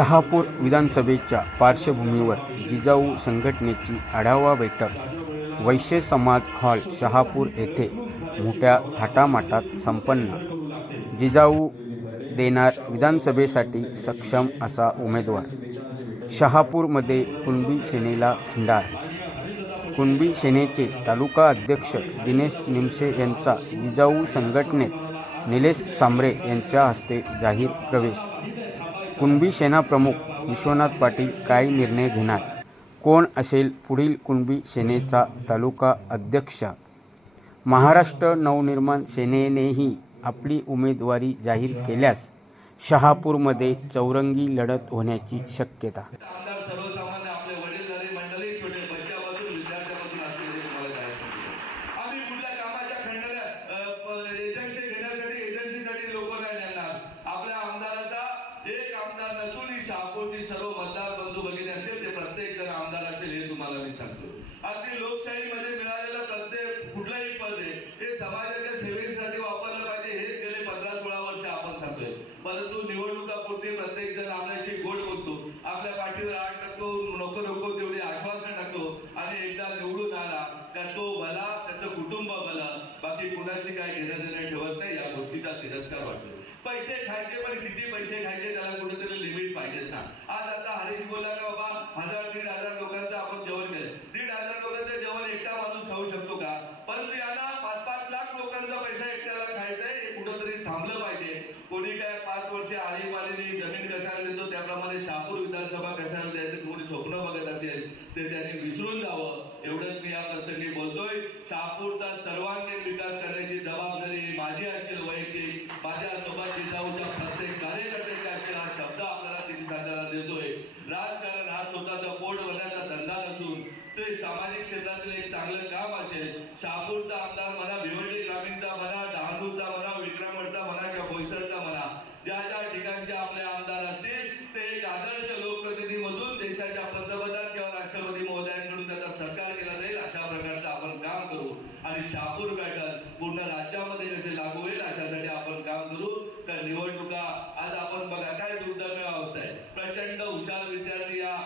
शहापूर विधानसभेच्या पार्श्वभूमीवर जिजाऊ संघटनेची आढावा बैठक वैश्य समाज हॉल शहापूर येथे मोठ्या थाटामाटात संपन्न। जिजाऊ देणार विधानसभेसाठी सक्षम असा उमेदवार। शहापूरमध्ये कुणबी सेनेला खिंडार। कुणबी सेनेचे तालुका अध्यक्ष दिनेश निमसे यांचा जिजाऊ संघटनेत निलेश सांबरे यांच्या हस्ते जाहीर प्रवेश। कुणबी सेना प्रमुख विश्वनाथ पाटील काय निर्णय घेणार? कोण असेल पुढील कुणबी सेनेचा तालुका अध्यक्ष? महाराष्ट्र नवनिर्माण सेनेनेही आपली उमेदवारी जाहीर केल्यास शहापूरमध्ये चौरंगी लढत होण्याची शक्यता। शहापूरची सर्व मतदार बंधू भगिनी असतील ते प्रत्येक जण आमदार असेल हे तुम्हाला मी सांगतो। अगदी लोकशाहीमध्ये मिळालेलं प्रत्येक कुठलंही पद आहे हे समाजाच्या सेवेसाठी वापरलं पाहिजे हे गेले 15-16 वर्ष आपण सांगतोय। परंतु निवडणुकापुरते प्रत्येक जण आपल्याशी गोड बोलतो, आपल्या पाठीवर हात टाकतो, नको नको तेवढी आश्वासन टाकतो आणि एकदा निवडून आला का तो भला त्याचं कुटुंब भला, बाकी कुणाची काय घेणं देणं ठेवत नाही। या गोष्टीचा तिरस्कार वाटतो। पैसे खायचे पण किती पैसे खायचे त्याला कुठेतरी लिमिट पाहिजेत ना। आज आता हरीश बोलला का बाबा 1000-1500 लोकांचं आपण जेवण केलं, 1500 लोकांचं जेवण एकटा माणूस खाऊ शकतो का? परंतु याला 5-5 लाख लोकांचा पैसा एकट्याला खायचा आहे, हे कुठेतरी थांबलं पाहिजे। कोणी काय 5 वर्षे आळीपाळीने जमीन कशाला देतो त्याप्रमाणे शहापूर विधानसभा कशाला द्यायचं कोणी स्वप्न बघत असेल ते त्यांनी विसरून जावं एवढंच मी या प्रसंगी बोलतोय। शहापूरचा सर्वांगीण विकास करण्याची जबाबदारी माझी असेल वैयक्तिक, माझ्यासोबत जिजाऊच्या प्रत्येक कार्यकर्त्याची असेल हा शब्द आपल्याला तिथे सांगायला देतोय। राजकारण हा स्वतःचा पोट भरण्याचा धंदा नसून ते सामाजिक क्षेत्रातील एक चांगलं काम असेल। शहापूरचा आमदार म्हणा, भिवंडी ग्रामीणचा म्हणा, डहाणूचा म्हणा, विक्रमगडचा म्हणा किंवा बोईसरचा म्हणा, ज्या ज्या ठिकाणचे आपले आमदार असतील ते एक आदर्श लोकप्रतिनिधी मधून देशाच्या पंतप्रधान किंवा राष्ट्रपती महोदयांकडून त्याचा सत्कार केला जाईल अशा प्रकारचं आपण काम करू आणि शहापूर पॅटर्न पूर्ण राज्यामध्ये कसे लागू होईल अशासाठी आपण काम करू। तर निवडणुका आज आपण बघा काय दुर्दैवी अवस्था आहे। प्रचंड हुशार विद्यार्थी या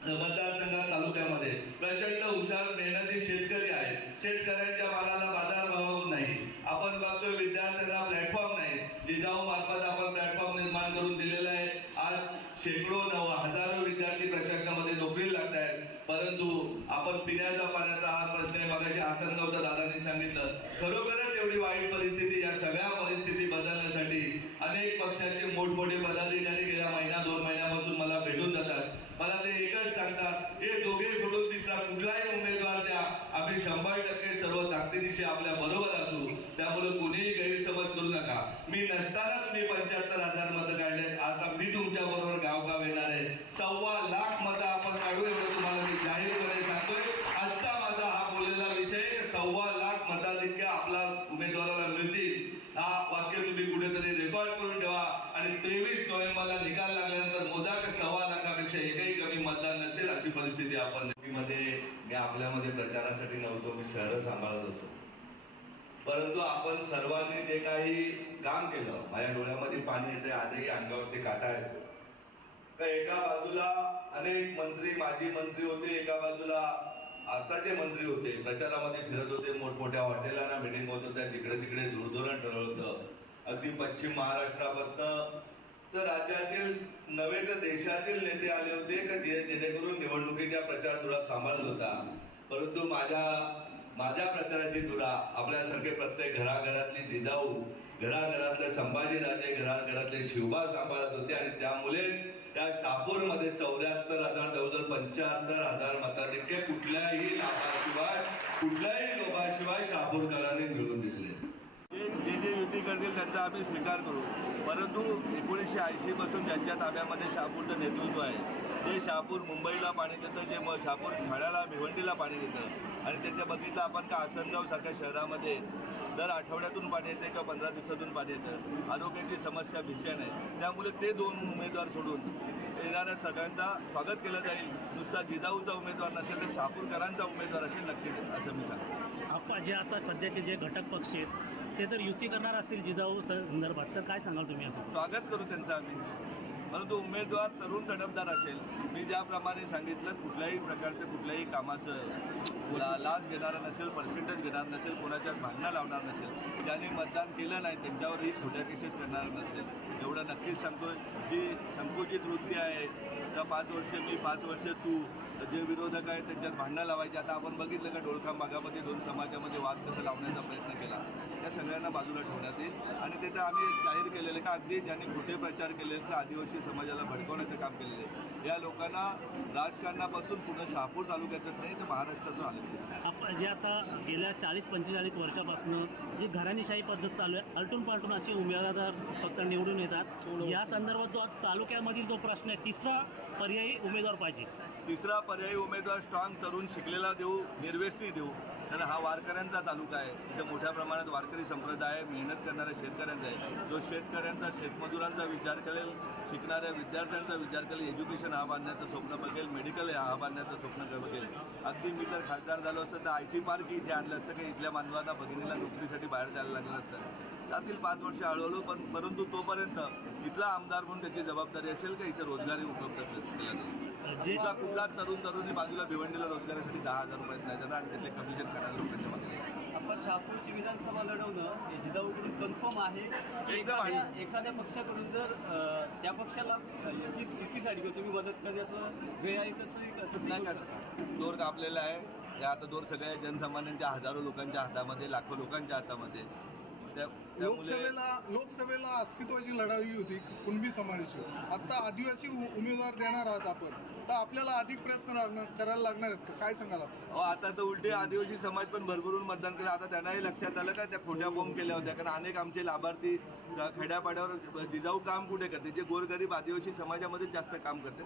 मतदारसंघात तालुक्यामध्ये प्रचंड हुशार मेहनती शेतकरी आहेत। शेतकऱ्यांच्या मालाला बाजारभाव नाही। आपण बघतोय विद्यार्थ्यांना प्लॅटफॉर्म नाही। जिजाऊ मार्फत आपण प्लॅटफॉर्म निर्माण करून दिलेला आहे। आज शेकडो हजारो विद्यार्थी प्रशासनामध्ये नोकरीला लागत आहेत। परंतु आपण पिण्याचा पाण्याचा हा प्रश्न आहे। मगाशी आसनगावच्या दादांनी सांगितलं खरोखरच एवढी वाईट परिस्थिती, या सगळ्या परिस्थिती बदलण्यासाठी अनेक पक्षाचे मोठमोठे पदाधिकारी गेल्या 1-2 महिन्यापासून मला भेटून जातात। मला ते एकच सांगतात हे दोघे सोडून तिसरा कुठलाही उमेदवार द्या, आम्ही 100% सर्व ताकदीनिशी आपल्या बरोबर असू। त्यामुळे कुणीही गैरसमज करू नका। मी नसताना तुम्ही 75,000 मतं काढलेत, आता मी तुमच्या बरोबर गावगाव येणार आहे। 1.25 लाख मतं आपण काढू एवढं तुम्हाला मी जाहीरपणे सांगतोय। आजचा माझा हा बोललेला विषय 1.25 लाख मताधिक्य आपला उमेदवाराला मिळतील हा वाक्य तुम्ही कुठेतरी रेकॉर्ड करून ठेवा आणि 23 नोव्हेंबरला निकाल लागल्यानंतर मोजा 1.25 लाखापेक्षा एकही कमी मतदान नसेल अशी परिस्थिती आपण मध्ये मी आपल्यामध्ये प्रचारासाठी नव्हतो, मी शहर सांभाळत होतो। परंतु आपण सर्वांनी जे काही काम केलं माझ्या डोळ्यामध्ये पाणी येते, आजही अंगावरती काटा येतो। एका बाजूला अनेक मंत्री माजी मंत्री होते, एका बाजूला आताचे मंत्री होते, प्रचारामध्ये फिरत होते, मोठमोठ्या हॉटेलांना मिटिंग होत होत्या, जिकडे तिकडे धुरधोरण ठरवलं होतं। अगदी पश्चिम महाराष्ट्रापासून तर राज्यातील नव्हे तर देशातील नेते आले होते का जेणेकरून निवडणुकीच्या प्रचार धुरा सांभाळत होता। परंतु माझ्या प्रचाराची धुरा आपल्यासारखे प्रत्येक घराघरातली जिजाऊ, घराघरातले संभाजीराजे, घराघरातले शिवबा सांभाळत होते आणि त्यामुळे त्या शहापूरमध्ये 74,000 जवळजवळ 75,000 मताधिक्य कुठल्याही लाभाशिवाय कुठल्याही लोभाशिवाय शहापूरकरांनी मिळवून दिलेले। जे युती करतील त्यांचा आम्ही स्वीकार करू। परंतु 1980 पासून ज्यांच्या ताब्यामध्ये शहापूरचं नेतृत्व आहे, जे शहापूर मुंबईला पाणी देतं, जे शहापूर ठाण्याला भिवंडीला पाणी देतं आणि त्याच्या बघितलं आपण का आसनगाव सारख्या शहरामध्ये दर आठवड्यातून पाणी येते किंवा 15 दिवसातून पाणी येतं। आरोग्याची समस्या भीषण आहे। त्यामुळे ते 2 उमेदवार सोडून येणाऱ्या सगळ्यांचा स्वागत केलं जाईल। नुसता जिजाऊचा उमेदवार नसेल तर शहापूरकरांचा उमेदवार असेल नक्कीच असं मी सांगतो। आपण जे आता सध्याचे जे घटक पक्ष आहेत ते तर युती करणार असतील जिजाऊ संदर्भात, तर काय सांगाल तुम्ही? आता स्वागत करू त्यांचं आम्ही। परंतु उमेदवार तरुण तडफदार असेल, मी ज्याप्रमाणे सांगितलं, कुठल्याही प्रकारचं कुठल्याही कामाचं लाच घेणारा नसेल, पर्सेंटेज घेणार नसेल, कोणाच्यात भांडणं लावणार नसेल, ज्यांनी मतदान केलं नाही त्यांच्यावरही खोट्या केसेस करणार नसेल एवढं नक्कीच सांगतोय. जी संकुचित वृत्ती आहे का 5 वर्ष मी 5 वर्ष तू, जे विरोधक आहेत त्यांच्यात भांडणं लावायची. आता आपण बघितलं का डोळखाम भागामध्ये 2 समाजामध्ये वाद कसा लावण्याचा प्रयत्न केला, त्या सगळ्यांना बाजूला ठेवण्यात येईल. आणि ते तर आम्ही जाहीर केलेलं का अगदी ज्यांनी खोटे प्रचार केले तर आदिवासी समाजाला भडकवण्याचं काम केलेलं आहे, या लोकांना राजकारणापासून पुणे शहापूर तालुक्यातच नाही तर महाराष्ट्रातून आले. आपण जे आता गेल्या 40-45 वर्षापासून जी घराणेशाही पद्धत चालू आहे, आलटून पालटून असे उमेदवार फक्त निवडून येतात. या संदर्भात जो तालुक्यामधील जो प्रश्न आहे, तिसरा पर्यायी उमेदवार पाहिजे. तिसरा पर्यायी उमेदवार स्ट्रॉंग तरुण शिकलेला देऊ, निर्व्यसनी देऊ. कारण हा वारकऱ्यांचा तालुका आहे, इथे मोठ्या प्रमाणात वारकरी संप्रदाय आहे, मेहनत करणाऱ्या शेतकऱ्यांचा आहे. जो शेतकऱ्यांचा, शेतमजुरांचा विचार करेल, शिकणाऱ्या विद्यार्थ्यांचा विचार करेल, एज्युकेशन हा बांधण्याचं स्वप्न बघेल, मेडिकल हा बांधण्याचं स्वप्न बघेल. अगदी मी तर खासदार झालो असतं तर IT पार्क इथे आणलं असतं का इथल्या बांधवांना भगिनीला नोकरीसाठी बाहेर जायला लागलं असतं. त्यातील 5 वर्ष हळूहळू परंतु तोपर्यंत इथला आमदार म्हणून त्याची जबाबदारी असेल का इथे रोजगारी उपलब्ध केला जाईल. इथला कुठला तरुणी बाजूला भिवंडीला रोजगारासाठी 10,000 रुपये नाही देणार आणि त्याचे कमिशन करणाऱ्या लोकांच्या मागे. आपण शहापूरची विधानसभा लढवणं हे जिजाऊकडून कन्फर्म आहे. एकदम आहे. एखाद्या पक्षाकडून जर त्या पक्षाला युतीसाठी किंवा तुम्ही मदत करण्याचं वेळ आहे तसं नाही का दोर कापलेला आहे. या आता दोर सगळ्या जनसामान्यांच्या हजारो लोकांच्या हातामध्ये, लाखो लोकांच्या हातामध्ये. लोकसभेला अस्तित्वाची लढाई होती कुणबी समाजाची. आता आदिवासी उमेदवार देणार आहात आपण, तर आपल्याला अधिक प्रयत्न करायला लागणार आहेत. काय सांगाल आपण? आता तर उलटे आदिवासी समाज पण भरभरून मतदान केलं. आता त्यांनाही लक्षात आलं का त्या खोट्या बॉम्ब केल्या होत्या. कारण अनेक आमचे लाभार्थी खेड्यापाड्यावर जिजाऊ काम कुठे करते, जे गोरगरीब आदिवासी समाजामध्ये जास्त काम करते.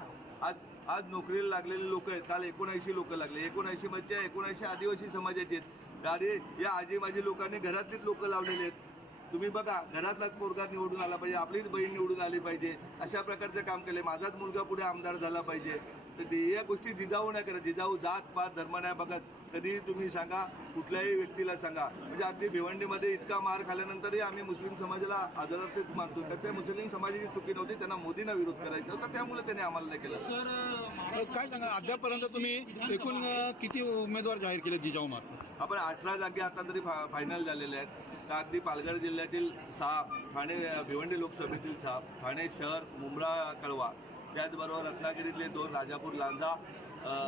आज नोकरीला लागलेले लोक आहेत. काल 79 लोक लागले. 79 मध्ये 79 आदिवासी समाजाचे आहेत. गाडी या आजी माझी लोकांनी घरातलीच लोक लावलेले आहेत. तुम्ही बघा, घरातलाच पोरगा निवडून आला पाहिजे, आपलीच बहीण निवडून आली पाहिजे, अशा प्रकारचं काम केले. माझाच मुलगा पुढे आमदार झाला पाहिजे. तर या गोष्टी जिजाऊ नाही करत. जिजाऊ जात पात धर्म नाही बघत. कधी तुम्ही सांगा, कुठल्याही व्यक्तीला सांगा, म्हणजे अगदी भिवंडीमध्ये इतका मार खाल्यानंतरही आम्ही मुस्लिम समाजाला आदरार्थीच मानतो. तर त्या मुस्लिम समाजाची चुकी नव्हती, त्यांना मोदींना विरोध करायचा होता, त्यामुळे त्यांनी आम्हाला नाही केलं. सर काय सांगा, अद्यापर्यंत तुम्ही एकूण किती उमेदवार जाहीर केले जिजाऊ मार्फत? आपण 18 जागे आता तरी फायनल झालेले आहेत. तर अगदी पालघर जिल्ह्यातील 6, ठाणे भिवंडी लोकसभेतील 6, ठाणे शहर, मुंब्रा कळवा, त्याचबरोबर रत्नागिरीतले 2, राजापूर लांजा,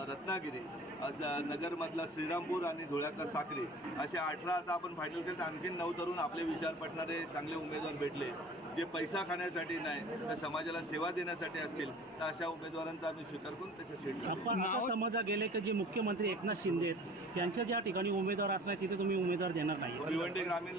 रत्नागिरी, नगरमधला श्रीरामपूर आणि धुळ्यातला साक्री, असे 18 आता आपण फायनल केले. तर आणखीन 9 तरुण आपले विचार पटणारे चांगले उमेदवार भेटले, जे पैसा खाण्यासाठी नाही तर समाजाला सेवा देण्यासाठी असतील. तर अशा उमेदवारांचा आम्ही स्वीकार करून त्याच्या शेट. आपण असं समजा गेले की जे मुख्यमंत्री एकनाथ शिंदे आहेत त्यांच्या ज्या ठिकाणी उमेदवार असणार तिथे तुम्ही उमेदवार देणार नाही. भिवंडी ग्रामीण